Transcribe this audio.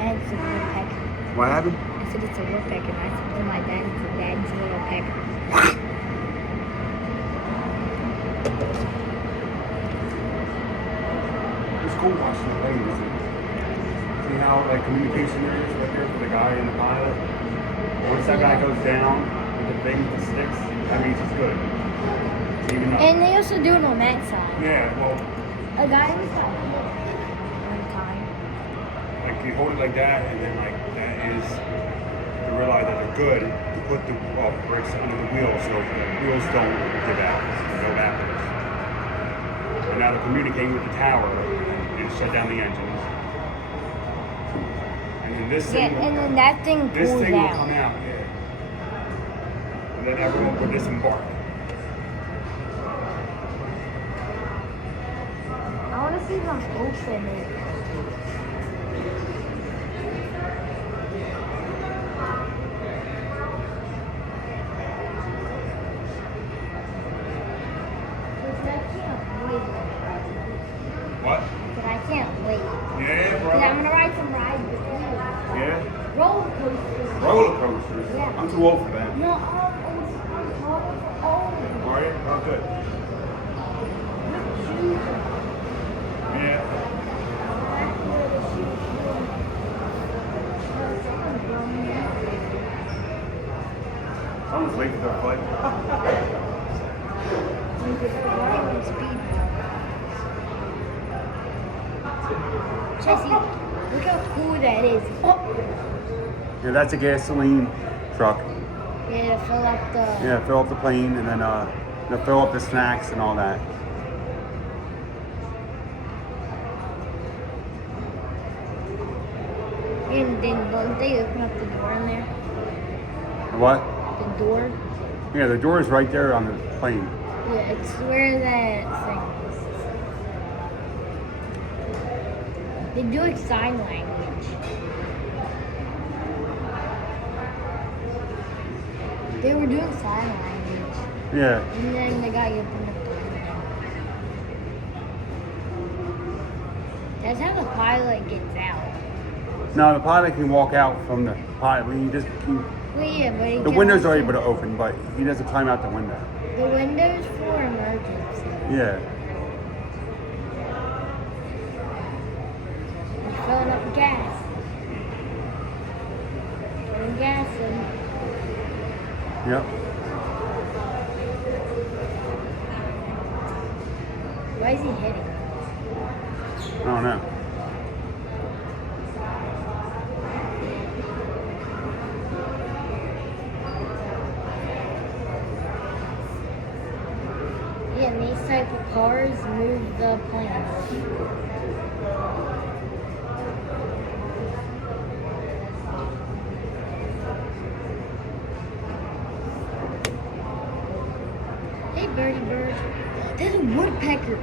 dad, it's a woodpecker. What happened? I said it's a woodpecker. I said to my dad, it's a dad's little pecker. It's cool watching the plane, isn't it? See how like communication there is right there for the guy and the pilot? Once that guy goes down with the thing with the sticks, that means he's good. Even up. And they also do it on that side. Yeah, well, A guy was like one time. like you hold it like that, and then like that is to realize that they're good. To put the brakes under the wheels so the wheels don't give out and go backwards. And now they're communicating with the tower and shut down the engines. And then this thing, Yeah, and then that thing this pulls thing will out. come out, yeah. And then everyone will disembark. I want to see them open it. What? But I can't wait. Yeah, Because bro. I'm going to ride some rides with you. Yeah. Roller coasters. Roller coasters. Yeah. I'm too old for that. No, I'm taller for all of them. Are you? Oh, good. Yeah. Someone's late to their flight. Jesse, look how cool that is. Oh. Yeah, that's a gasoline truck. Yeah, fill up the. Yeah, fill up the plane and then they'll fill up the snacks and all that. And then don't they open up the door in there? What? The door? Yeah, the door is right there on the plane. Yeah, it's where that thing is. They do like sign language. They were doing sign language. Yeah. And then the guy opened up the window. That's how the pilot gets out. No, the pilot can walk out from the pilot. Well, yeah, but he The can windows are also- able to open, but he doesn't climb out the window. The window's for emergency. Yeah. You're filling up gas. Putting gas in. Yep. Why is he hitting? I don't know. Yeah, and these type of cars move the planes. Hey, birdie bird. There's a woodpecker.